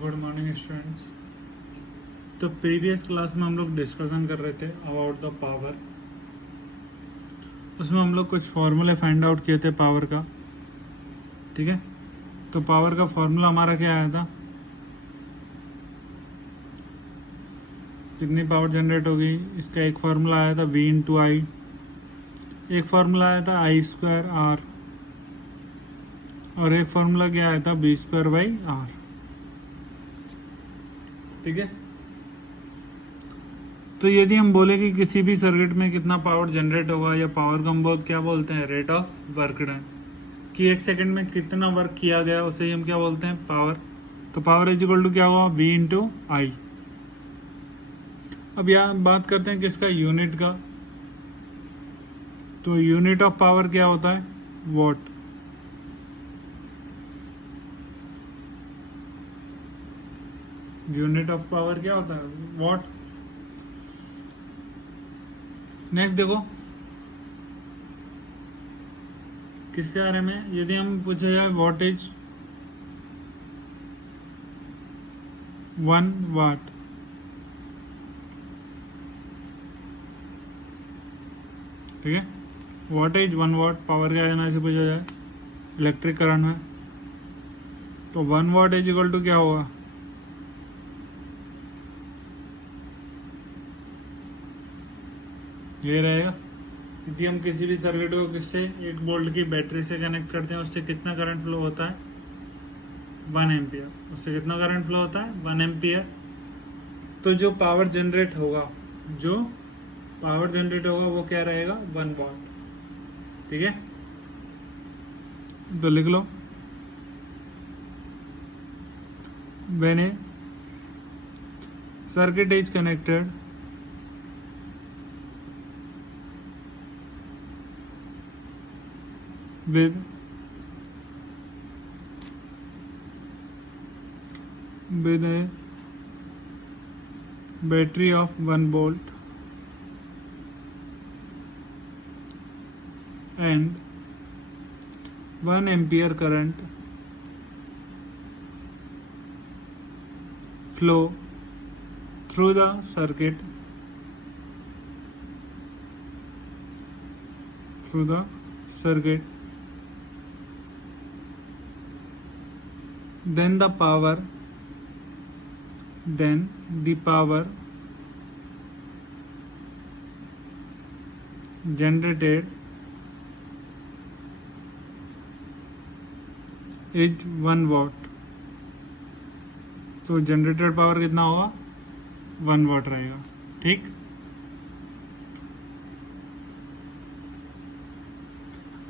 Good morning students. तो previous class में हम लोग डिस्कशन कर रहे थे अबाउट द पावर। उसमें हम लोग कुछ फॉर्मूले फाइंड आउट किए थे पावर का। ठीक है, तो पावर का फॉर्मूला हमारा क्या आया था, कितनी पावर जनरेट होगी, इसका एक फार्मूला आया था V इंटू आई, एक फार्मूला आया था आई स्क्वायर आर, और एक फार्मूला क्या आया था बी स्क्वायर बाई आर। ठीक है, तो यदि हम बोले कि किसी भी सर्किट में कितना पावर जनरेट होगा, या पावर को हम क्या बोलते हैं, रेट ऑफ वर्क डन, कि एक सेकंड में कितना वर्क किया गया उसे ही हम क्या बोलते हैं, पावर। तो पावर इज इक्वल टू क्या हुआ, V इंटू आई। अब यहाँ बात करते हैं किसका, यूनिट का। तो यूनिट ऑफ पावर क्या होता है, वॉट। यूनिट ऑफ पावर क्या होता है, वॉट। नेक्स्ट देखो किसके बारे में, यदि हम पूछे जाए व्हाट इज 1 वाट। ठीक है, व्हाट इज 1 वाट पावर क्या है ना, इसे पूछा जाए इलेक्ट्रिक करंट में। तो 1 वाट इज इक्वल टू क्या होगा, ये रहेगा। यदि हम किसी भी सर्किट को किससे, 1 वोल्ट की बैटरी से कनेक्ट करते हैं, उससे कितना करंट फ्लो होता है, 1 एम्पियर। उससे कितना करंट फ्लो होता है, 1 एम्पियर। तो जो पावर जनरेट होगा, वो क्या रहेगा, 1 वाट। ठीक है, तो लिख लो, when a circuit is connected with a battery of 1 volt and 1 ampere current flow through the circuit, then the power generated is 1 watt। तो जनरेटेड पावर कितना होगा, 1 वाट रहेगा। ठीक,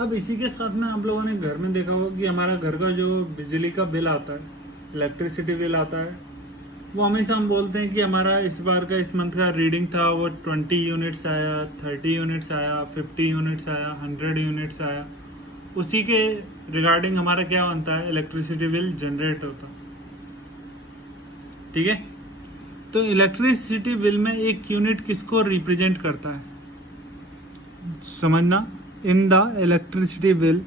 अब इसी के साथ में आप लोगों ने घर में देखा होगा कि हमारा घर का जो बिजली का बिल आता है, इलेक्ट्रिसिटी बिल आता है, वो हमेशा हम बोलते हैं कि हमारा इस बार का, इस मंथ का रीडिंग था वो 20 यूनिट्स आया, 30 यूनिट्स आया, 50 यूनिट्स आया, 100 यूनिट्स आया। उसी के रिगार्डिंग हमारा क्या बनता है, इलेक्ट्रिसिटी बिल जनरेट होता। ठीक है, तो इलेक्ट्रिसिटी बिल में एक यूनिट किसको रिप्रेजेंट करता है, समझना। In the electricity bill,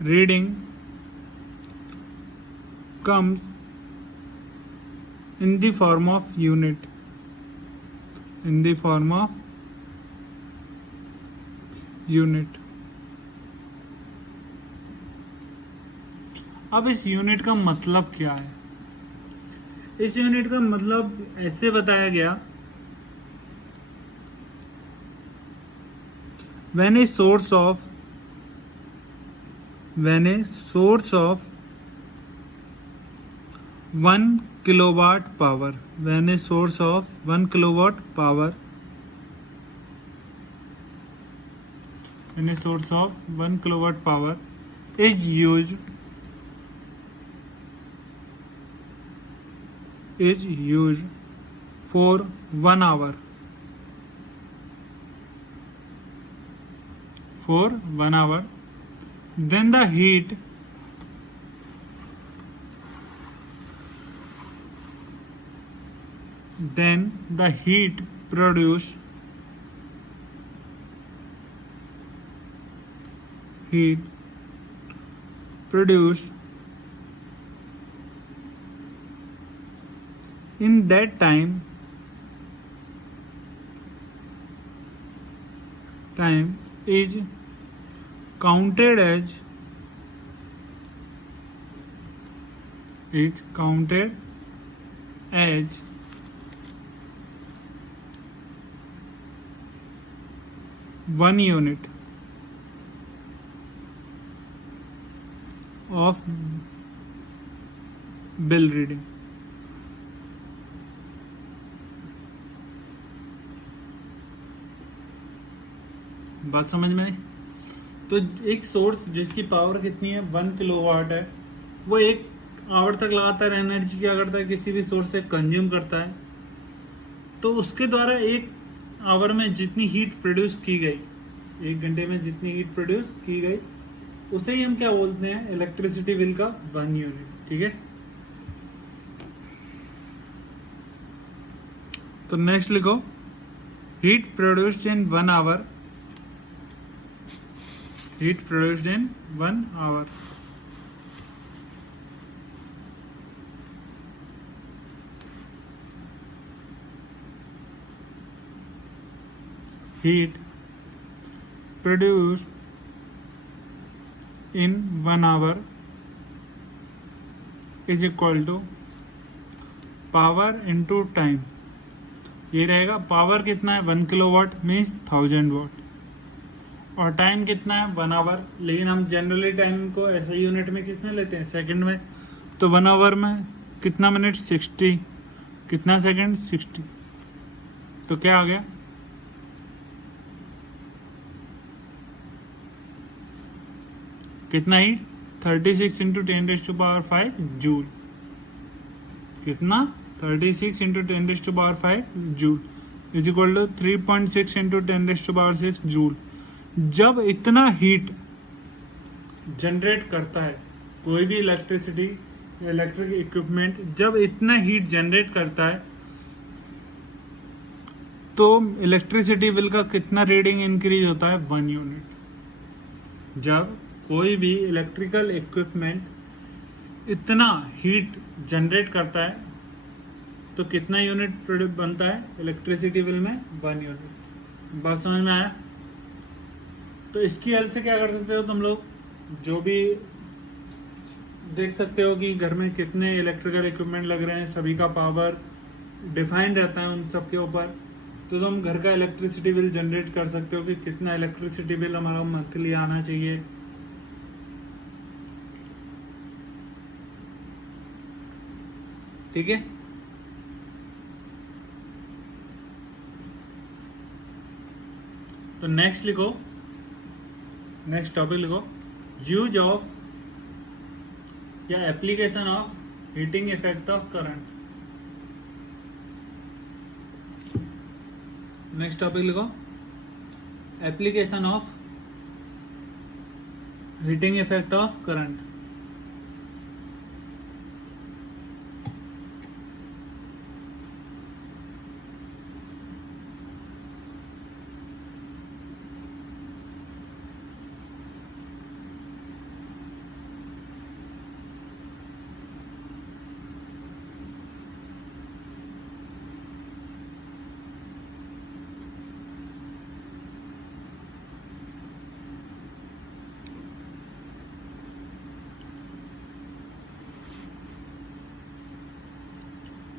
reading comes in the form of unit, अब इस यूनिट का मतलब क्या है, इस यूनिट का मतलब ऐसे बताया गया, when a source of 1 kilowatt power, when a source of 1 kilowatt power is used for 1 hour, then the heat produced heat produced in that time is counted as 1 unit of bill reading. बात समझ में आई? तो एक source जिसकी power कितनी है 1 kilowatt है, वो 1 आवर तक लगातार एनर्जी क्या करता है, किसी भी सोर्स से कंज्यूम करता है। तो उसके द्वारा 1 आवर में जितनी हीट प्रोड्यूस की गई, 1 घंटे में जितनी हीट प्रोड्यूस की गई, उसे ही हम क्या बोलते हैं, इलेक्ट्रिसिटी बिल का 1 यूनिट। ठीक है, तो नेक्स्ट लिखो, heat produced in 1 hour, heat produced in 1 hour. Heat produced in 1 hour is equal to power into time. ये रहेगा, पावर कितना है 1 किलोवाट मीन्स 1000 वाट, और टाइम कितना है 1 आवर। लेकिन हम जनरली टाइम को ऐसे यूनिट में किसमें लेते हैं, सेकंड में। तो 1 आवर में कितना मिनट, 60, कितना सेकंड, 60। तो क्या आ गया, कितना ही 36 इंटू 10⁵ जूल। कितना, 36 into 10⁵ joule is equal to 3.6 into 10⁶ joule. जब इतना हीट जनरेट करता है कोई भी इलेक्ट्रिसिटी, इलेक्ट्रिक इक्विपमेंट, जब इतना हीट जनरेट करता है तो इलेक्ट्रिसिटी बिल का कितना रीडिंग इंक्रीज होता है, 1 यूनिट। जब कोई भी इलेक्ट्रिकल इक्विपमेंट इतना हीट जनरेट करता है तो कितना यूनिट बनता है इलेक्ट्रिसिटी बिल में, 1 यूनिट। बात समझ में आया? तो इसकी हेल्प से क्या कर सकते हो तुम लोग, जो भी देख सकते हो कि घर में कितने इलेक्ट्रिकल इक्विपमेंट लग रहे हैं, सभी का पावर डिफाइन रहता है उन सब के ऊपर। तो तुम घर का इलेक्ट्रिसिटी बिल जनरेट कर सकते हो कि कितना इलेक्ट्रिसिटी बिल हमारा मंथली आना चाहिए। ठीक है, तो नेक्स्ट लिखो, नेक्स्ट टॉपिक लिखो, यूज ऑफ या application of heating effect of current. Next topic लिखो, application of heating effect of current.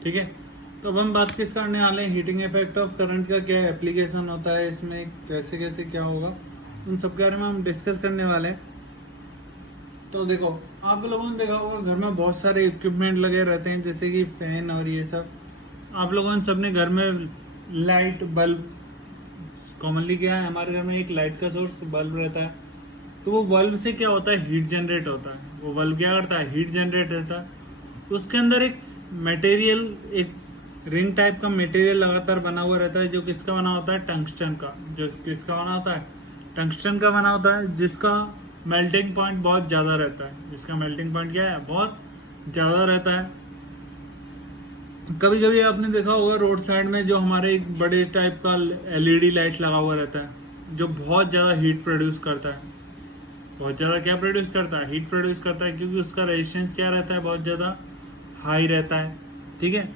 ठीक है, तो अब हम बात किस करने वाले हैं, हीटिंग इफेक्ट ऑफ करंट का क्या एप्लीकेशन होता है, इसमें कैसे कैसे क्या होगा, उन सब के बारे में हम डिस्कस करने वाले हैं। तो देखो, आप लोगों ने देखा होगा घर में बहुत सारे इक्विपमेंट लगे रहते हैं, जैसे कि फैन और ये सब। आप लोगों ने सबने घर में लाइट बल्ब, कॉमनली क्या है हमारे घर में एक लाइट का सोर्स बल्ब रहता है। तो वो बल्ब से क्या होता है, हीट जनरेट होता है। वो बल्ब क्या करता है, हीट जनरेट रहता है। उसके अंदर एक मटेरियल, एक रिंग टाइप का मटेरियल लगातार बना हुआ रहता है, जो किसका बना होता है, टंगस्टन का। जो किसका बना होता है, टंगस्टन का बना होता है, जिसका मेल्टिंग पॉइंट बहुत ज़्यादा रहता है। जिसका मेल्टिंग पॉइंट क्या है, बहुत ज़्यादा रहता है। कभी कभी आपने देखा होगा रोड साइड में जो हमारे एक बड़े टाइप का एलईडी लाइट लगा हुआ रहता है, जो बहुत ज़्यादा हीट प्रोड्यूस करता है। बहुत ज़्यादा क्या प्रोड्यूस करता है, हीट प्रोड्यूस करता है, क्योंकि उसका रेजिस्टेंस क्या रहता है, बहुत ज़्यादा हाई रहता है। ठीक है,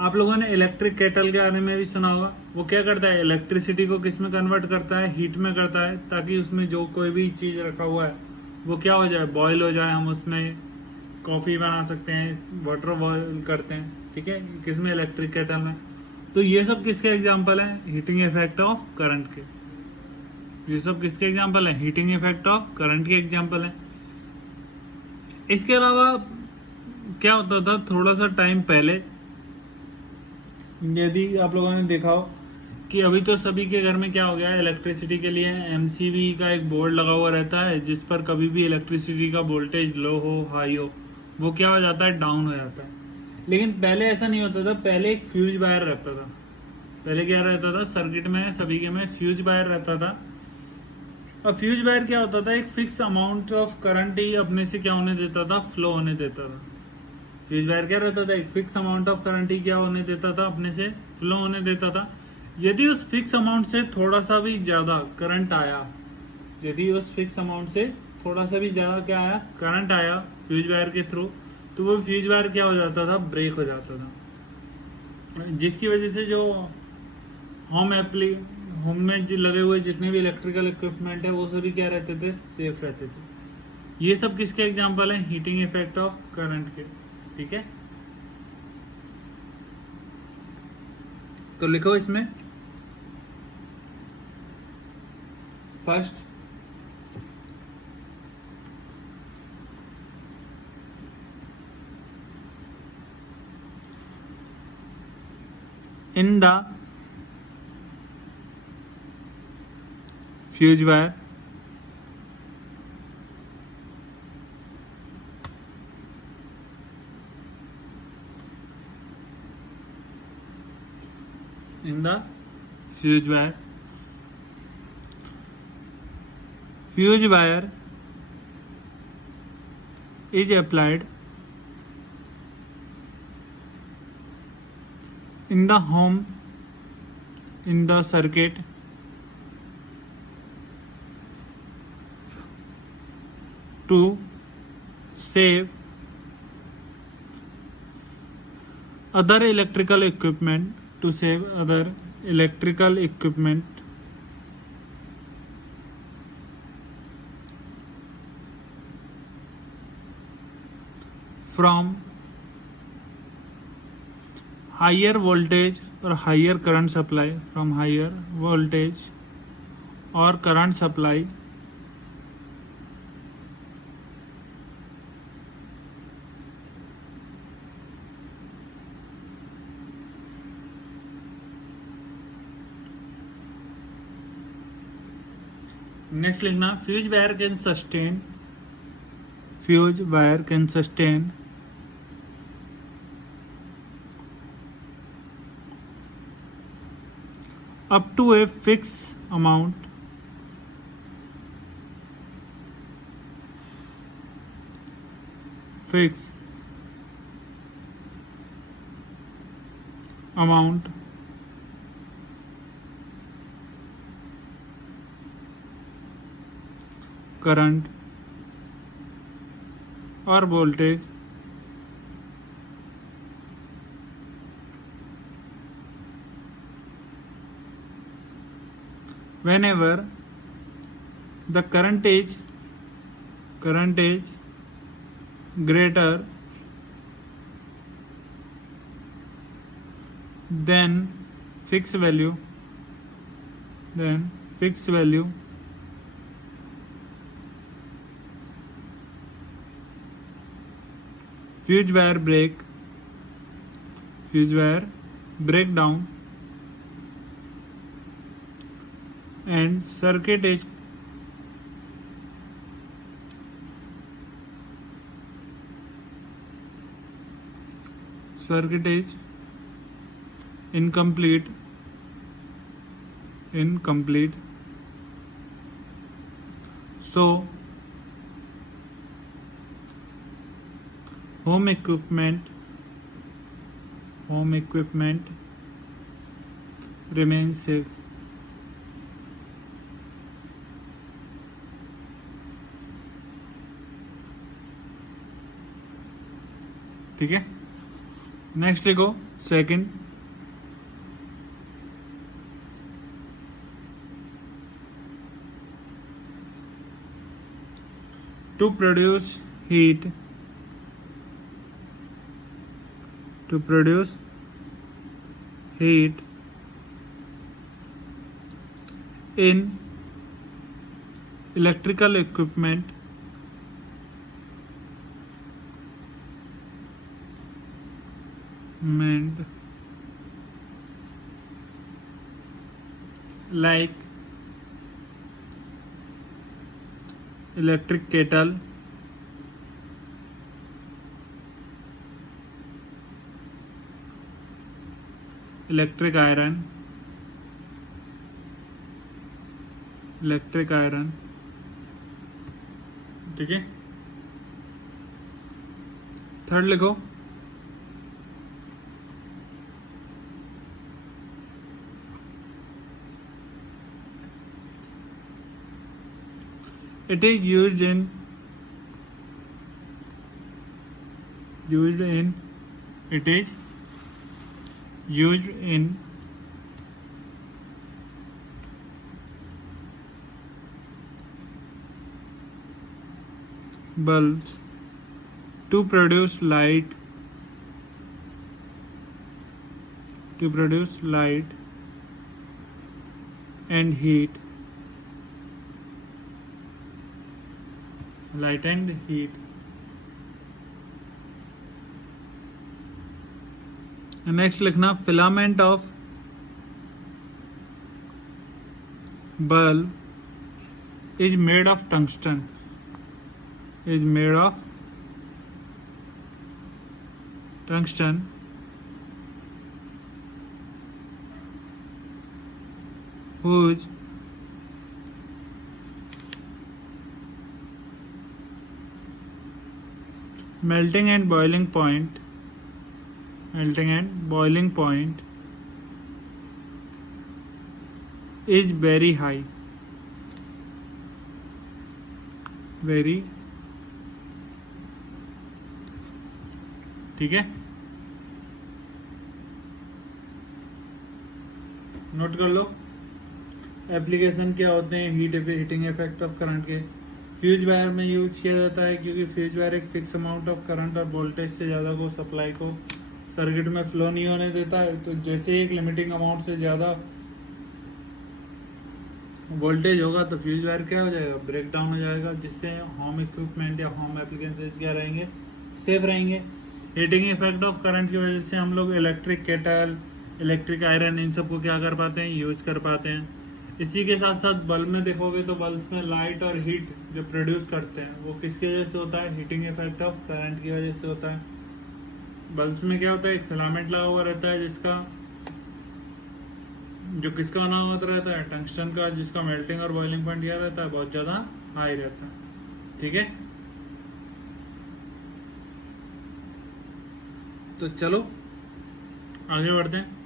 आप लोगों ने इलेक्ट्रिक केटल के बारे में भी सुना होगा। वो क्या करता है, इलेक्ट्रिसिटी को किस में कन्वर्ट करता है, हीट में करता है, ताकि उसमें जो कोई भी चीज़ रखा हुआ है वो क्या हो जाए, बॉयल हो जाए, हम उसमें कॉफ़ी बना सकते हैं, वाटर बॉयल करते हैं। ठीक है, किसमें, इलेक्ट्रिक केटल में। तो ये सब किसके एग्जाम्पल हैं, हीटिंग इफेक्ट ऑफ करंट के। ये सब किसके एग्जाम्पल हैं, हीटिंग इफेक्ट ऑफ करंट के एग्जाम्पल हैं। इसके अलावा क्या होता था, थोड़ा सा टाइम पहले, यदि आप लोगों ने देखा हो कि अभी तो सभी के घर में क्या हो गया है, इलेक्ट्रिसिटी के लिए एमसीबी का एक बोर्ड लगा हुआ रहता है, जिस पर कभी भी इलेक्ट्रिसिटी का वोल्टेज लो हो, हाई हो, वो क्या हो जाता है, डाउन हो जाता है। लेकिन पहले ऐसा नहीं होता था, पहले एक फ्यूज वायर रहता था। पहले क्या रहता था, सर्किट में सभी के में फ्यूज वायर रहता था। और फ्यूज वायर क्या होता था, एक फिक्स अमाउंट ऑफ करंट ही अपने से क्या होने देता था, फ्लो होने देता था। फ्यूज वायर क्या रहता था, एक फिक्स अमाउंट ऑफ करंट ही क्या होने देता था, अपने से फ्लो होने देता था। यदि उस फिक्स अमाउंट से थोड़ा सा भी ज्यादा करंट आया, यदि उस फिक्स अमाउंट से थोड़ा सा भी ज्यादा क्या आया, करंट आया फ्यूज वायर के थ्रू, तो वो फ्यूज वायर क्या हो जाता था, ब्रेक हो जाता था। जिसकी वजह से जो होम में जो लगे हुए जितने भी इलेक्ट्रिकल इक्विपमेंट है, वो सभी क्या रहते थे, सेफ रहते थे। ये सब किसके एग्जांपल हैं, हीटिंग इफेक्ट ऑफ करंट के। ठीक है, तो लिखो इसमें first, in the fuse wire in the fuse wire, fuse wire is applied in the home, in the circuit to save other electrical equipment, to save other electrical equipment from higher voltage or higher current supply, from higher voltage or current supply next लिखना, fuse wire can sustain, fuse wire can sustain up to a fixed amount current or voltage whenever the current is greater than fixed value, fuse wire break down and circuit is incomplete. So home equipment remains safe. ठीक है। Next लिखो second, to produce heat in electrical equipment like electric kettle, electric iron, ठीक है। Third लिखो it is used in bulbs to produce light and heat. Next लिखना filament of bulb is made of tungsten, whose melting and boiling point is very high, ठीक है। Note कर लो application क्या होते हैं हीटिंग इफेक्ट ऑफ करंट के। Fuse wire में use किया जाता है क्योंकि फ्यूज वायर एक फिक्स अमाउंट ऑफ करंट और वोल्टेज से ज़्यादा को सप्लाई को सर्किट में फ्लो नहीं होने देता है। तो जैसे ही एक लिमिटिंग अमाउंट से ज़्यादा वोल्टेज होगा तो फ्यूज वायर क्या हो जाएगा, ब्रेक डाउन हो जाएगा, जिससे होम इक्विपमेंट या होम एप्लीकेंसेस क्या रहेंगे, सेफ रहेंगे। हीटिंग इफेक्ट ऑफ करंट की वजह से हम लोग electric kettle, electric iron in सबको क्या कर पाते हैं, यूज कर पाते हैं। इसी के साथ साथ बल्ब में देखोगे तो बल्ब में लाइट और हीट जो प्रोड्यूस करते हैं वो किसकी वजह से होता है, हीटिंग इफेक्ट ऑफ करंट की वजह से होता है। बल्ब में क्या होता है, एक फिलामेंट लगा हुआ रहता है किसका बना हुआ रहता है, टंगस्टन का, जिसका मेल्टिंग और बॉइलिंग पॉइंट क्या रहता है, बहुत ज्यादा हाई रहता है, ठीक है। तो चलो आगे बढ़ते हैं।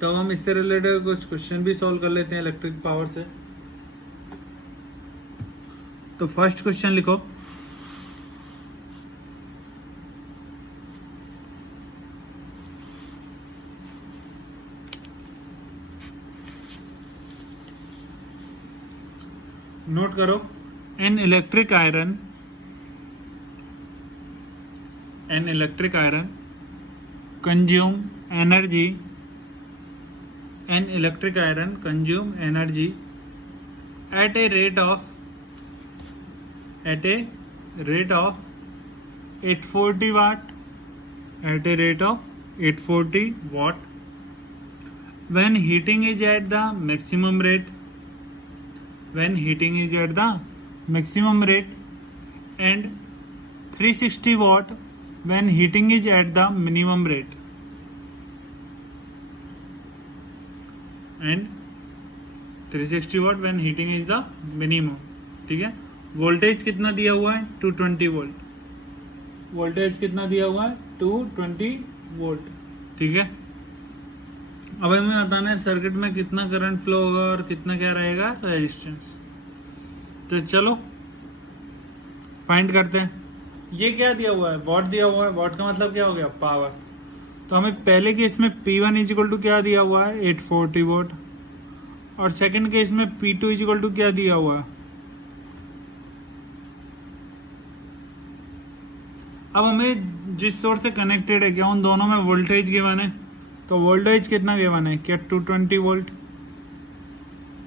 तो हम इससे रिलेटेड कुछ क्वेश्चन भी सॉल्व कर लेते हैं इलेक्ट्रिक पावर से। तो फर्स्ट क्वेश्चन लिखो, नोट करो, an electric iron consume energy at a rate of 840 watt when heating is at the maximum rate and 360 watt when heating is at the minimum rate and 360 watt when heating is the minimum, ठीक है। Voltage कितना दिया हुआ है, 220 volt. Voltage कितना दिया हुआ है, 220 वोल्ट, ठीक है। अब हमें बताना है सर्किट में कितना करंट फ्लो होगा और कितना क्या रहेगा रेजिस्टेंस। तो चलो फाइंड करते हैं। ये क्या दिया हुआ है, वॉट दिया हुआ है, वॉट का मतलब क्या हो गया, पावर। तो हमें पहले केस में P1 इज इक्वल टू क्या दिया हुआ है, 840 वोट, और सेकंड केस में P2 इज इक्वल टू क्या दिया हुआ है। अब हमें जिस सोर्स से कनेक्टेड है क्या उन दोनों में वोल्टेज गिवन है, तो वोल्टेज कितना गिवन है, क्या 220 वोल्ट,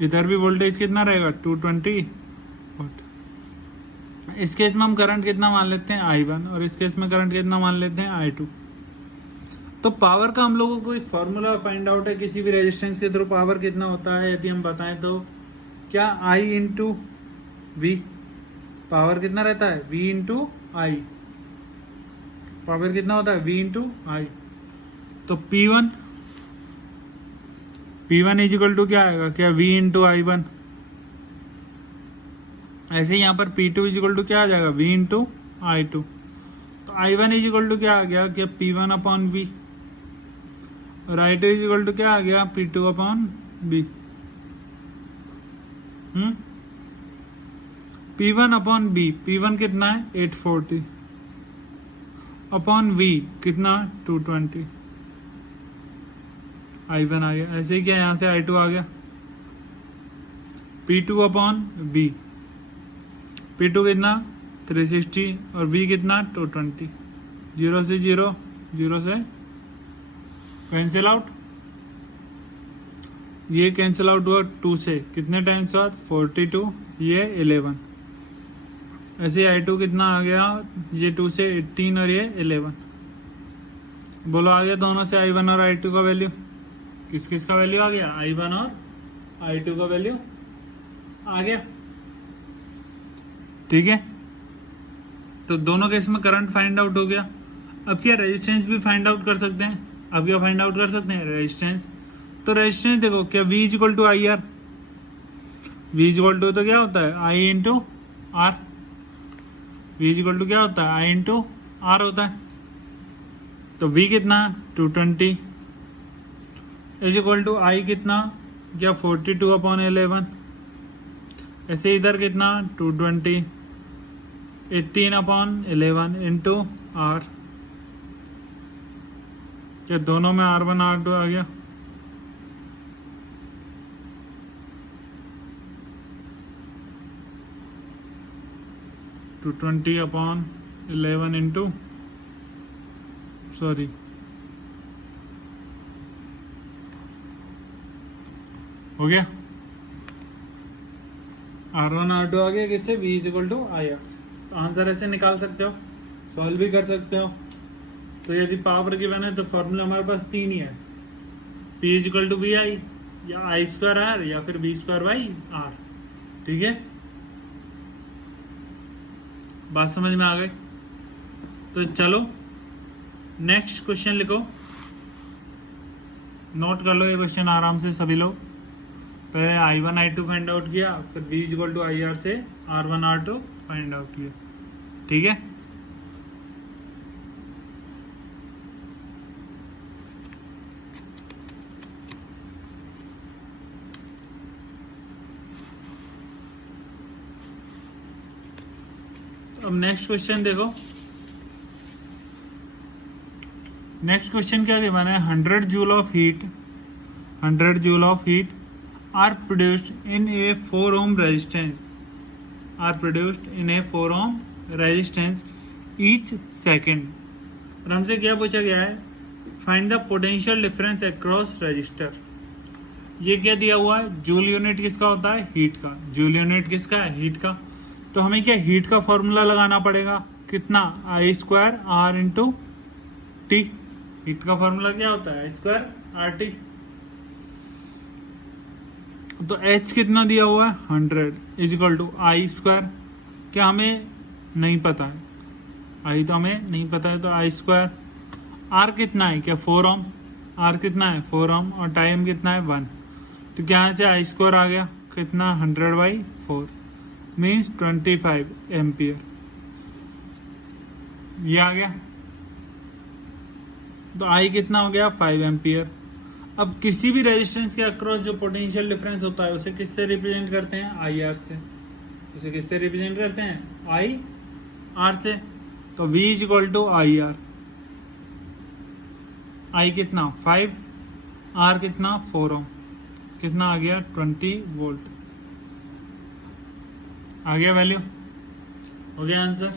इधर भी वोल्टेज कितना रहेगा 220 वोल्ट। इस केस में हम करंट कितना मान लेते हैं I1, और इस केस में करंट कितना मान लेते हैं I2। तो पावर का हम लोगों को एक फॉर्मूला फाइंड आउट है, किसी भी रेजिस्टेंस के थ्रू पावर कितना होता है यदि हम बताएं तो क्या I इंटू वी, पावर कितना रहता है V इंटू आई, पावर कितना होता है V इंटू आई। तो P1 इज इक्वल टू क्या आएगा, क्या V इंटू I1। ऐसे ही यहाँ पर P2 इज इक्वल टू क्या आ जाएगा, V इंटू I2। तो I1 इज इक्वल टू क्या आ गया, क्या P1 अपॉन V, और I2 इज इक्वल टू क्या आ गया, P2 upon B। P1 upon B, P1 कितना है 840 अपॉन V कितना 220, I1 आ गया। ऐसे ही क्या यहाँ से I2 आ गया, P2 अपॉन B, P2 कितना 360 और V कितना 220, 0 से 0, 0 से कैंसिल आउट, ये कैंसिल आउट हुआ 2 से, कितने टाइम्स बाद 42, ये 11। ऐसे I2 कितना आ गया, ये 2 से 18 और ये 11। बोलो आ गया दोनों से I1 और I2 का वैल्यू, किस किस का वैल्यू आ गया, I1 और I2 का वैल्यू आ गया। ठीक है, तो दोनों केस में करंट फाइंड आउट हो गया। अब क्या रेजिस्टेंस भी फाइंड आउट कर सकते हैं, अब क्या फाइंड आउट कर सकते हैं रेजिस्टेंस। तो रेजिस्टेंस देखो क्या V is equal to I R, V is equal to तो क्या होता है I into R, V is equal to क्या होता है I इंटू आर होता है। तो V कितना 220 इज इक्वल टू I कितना, क्या 42 अपॉन 11। ऐसे इधर कितना 220 18 अपॉन 11 इंटू आर, क्या दोनों में R1 R2 आ गया। टू 20 अपॉन 11 इंटू सॉरी हो गया, R1 R2 आ गया किससे, V is equal to I R. तो आंसर ऐसे निकाल सकते हो, सॉल्व भी कर सकते हो। तो यदि पावर गिवन है तो फॉर्मूला हमारे पास 3 ही है, P is equal to V I, या आई स्क्वायर आर, या फिर V स्क्वायर बाई आर। ठीक है, बात समझ में आ गई। तो चलो नेक्स्ट क्वेश्चन लिखो, नोट कर लो ये क्वेश्चन आराम से सभी लोग। पहले I1 I2 फाइंड आउट किया, फिर V is equal to I R से R1 R2 फाइंड आउट किया। ठीक है, अब नेक्स्ट क्वेश्चन देखो। नेक्स्ट क्वेश्चन क्या गिवन है, 100 joule of heat, 100 joule of heat are produced in a 4 ohm resistance, are produced in a 4 ohm resistance each second. और हमसे क्या पूछा गया है, find the potential difference across resistor. ये क्या दिया हुआ है, जूल यूनिट किसका होता है, हीट का। जूल यूनिट किसका है, हीट का। तो हमें क्या हीट का फॉर्मूला लगाना पड़ेगा, कितना I square R into T. Heat का फॉर्मूला क्या होता है, आई स्क्वायर आर टी। तो H कितना दिया हुआ है 100 is equal to I square, क्या हमें नहीं पता है, आई तो हमें नहीं पता है, तो आई स्क्वायर। आर कितना है, क्या 4 ओम, आर कितना है 4 ओम, और टाइम कितना है 1। तो क्या यहाँ से आई स्क्वायर आ गया कितना 100/4 मीन्स 25 एम्पियर, ये आ गया। तो आई कितना हो गया 5 एम्पियर। अब किसी भी रेजिस्टेंस के अक्रॉस जो पोटेंशियल डिफरेंस होता है उसे किससे रिप्रेजेंट करते हैं, आई आर से। उसे किससे रिप्रेजेंट करते हैं, आई आर से। तो V is equal to I R. I कितना 5, आर कितना 4 ओम, कितना आ गया 20 वोल्ट। आ गया वैल्यू, हो गया आंसर।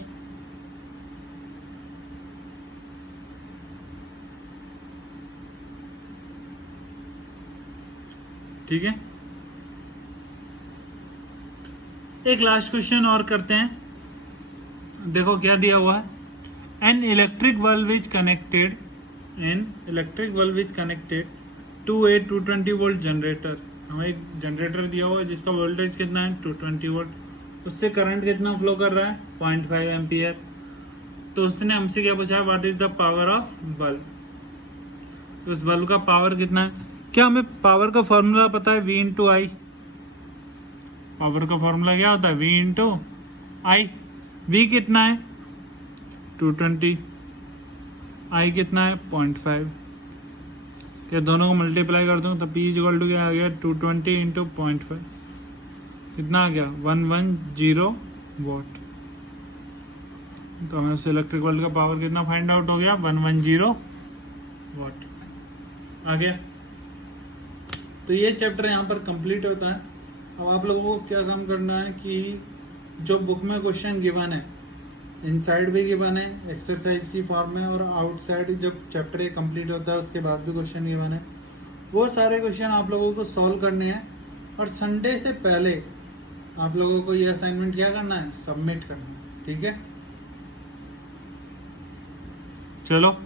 ठीक है, एक लास्ट क्वेश्चन और करते हैं। देखो क्या दिया हुआ है, an electric bulb is connected to a 220 volt generator. हमें एक जनरेटर दिया हुआ है जिसका वोल्टेज कितना है 220 वोल्ट, उससे करंट कितना फ्लो कर रहा है 0.5 एम्पियर। तो उसने हमसे क्या पूछा है, what is the power of bulb. तो उस बल्ब का पावर कितना है, क्या हमें पावर का फॉर्मूला पता है, V इंटू आई। पावर का फॉर्मूला क्या होता है, V इंटू आई। V कितना है 220, आई कितना है 0.5। क्या दोनों को मल्टीप्लाई कर दूं तो P इक्वल टू क्या आ गया 220 इंटू 0.5, कितना आ गया 110 वॉट। तो हमें उससे इलेक्ट्रिक बल्ब का पावर कितना फाइंड आउट हो गया 110 वॉट। आ गया। तो ये चैप्टर यहाँ पर कंप्लीट होता है। अब आप लोगों को क्या काम करना है कि जो बुक में क्वेश्चन गिवन है, इनसाइड भी गिवन है एक्सरसाइज की फॉर्म में, और आउटसाइड जब चैप्टर ये कंप्लीट होता है उसके बाद भी क्वेश्चन गिवन है, वो सारे क्वेश्चन आप लोगों को सॉल्व करने हैं। और संडे से पहले आप लोगों को ये असाइनमेंट क्या करना है, सबमिट करना है। ठीक है, चलो